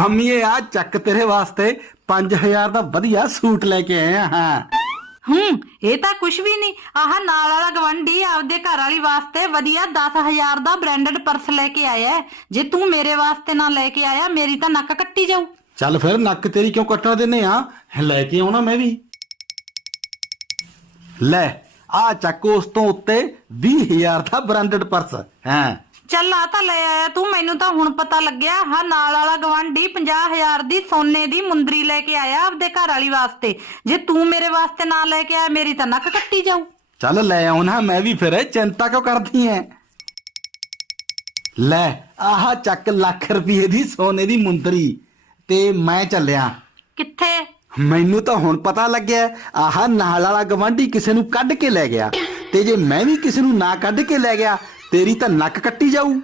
ਮੰਮੀਏ ਆ ਚੱਕ ਤੇਰੇ ਵਾਸਤੇ 5000 ਦਾ ਵਧੀਆ ਸੂਟ ਲੈ ਕੇ ਆਏ ਆ ਹਾਂ। ਹੂੰ ਇਹ ਤਾਂ ਕੁਝ ਵੀ ਨਹੀਂ। ਆਹ ਨਾਲ ਵਾਲਾ ਗਵੰਡੀ ਆਪਦੇ ਘਰ ਵਾਲੀ ਵਾਸਤੇ ਵਧੀਆ 10000 ਦਾ ਬ੍ਰਾਂਡਡ ਪਰਸ ਲੈ ਕੇ ਆਇਆ ਹੈ। ਜੇ ਤੂੰ ਮੇਰੇ ਵਾਸਤੇ ਨਾ ਲੈ ਕੇ ਆਇਆ ਮੇਰੀ ਤਾਂ ਨੱਕ ਕੱਟੀ ਜਾਊ। ਚੱਲ ਫਿਰ ਨੱਕ ਤੇਰੀ ਕਿਉਂ ਕੱਟਣ ਦਿੰਨੇ ਆ? ਲੈ ਕੇ ਆਉਣਾ ਮੈਂ ਵੀ। ਲੈ ਆ ਚੱਕ ਉਸ ਤੋਂ ਉੱਤੇ 20000 ਦਾ ਬ੍ਰਾਂਡਡ ਪਰਸ ਹਾਂ। ਚੱਲ ਆ ਤਾਂ ਲੈ ਆਇਆ ਤੂੰ ਮੈਨੂੰ ਤਾਂ ਹੁਣ ਪਤਾ ਲੱਗਿਆ ਹਾਂ ਨਾਲ ਵਾਲਾ ਗਵੰਡੀ 50000 ਦੀ ਸੋਨੇ ਦੀ ਮੁੰਦਰੀ ਲੈ ਕੇ ਆਇਆ ਆਪਦੇ ਘਰ ਵਾਲੀ ਵਾਸਤੇ। ਜੇ ਤੂੰ ਮੇਰੇ ਵਾਸਤੇ ਨਾ ਲੈ ਕੇ ਆਇਆ ਮੇਰੀ ਤਾਂ ਨੱਕ ਕੱਟੀ ਜਾਊ। ਚੱਲ ਲੈ ਆਉਣਾ ਮੈਂ ਵੀ ਫਿਰ ਚਿੰਤਾ ਕਿਉਂ ਕਰਦੀ ਐ? ਲੈ ਆਹ ਚੱਕ ਲੱਖ ਰੁਪਏ ਦੀ ਸੋਨੇ ਦੀ ਮੁੰਦਰੀ ਤੇ ਮੈਂ ਚੱਲਿਆ। ਕਿੱਥੇ? ਮੈਨੂੰ ਤਾਂ ਹੁਣ ਪਤਾ ਲੱਗਿਆ ਆਹ ਨਾਲ ਵਾਲਾ ਗਵਾਂਢੀ ਕਿਸੇ ਨੂੰ ਕੱਢ ਕੇ ਲੈ ਗਿਆ। ਤੇ ਜੇ ਮੈਂ ਵੀ ਕਿਸੇ ਨੂੰ ਨਾ ਕੱਢ ਕੇ ਲੈ ਗਿਆ ਤੇਰੀ ਤਾਂ ਨੱਕ ਕੱਟੀ ਜਾਊ।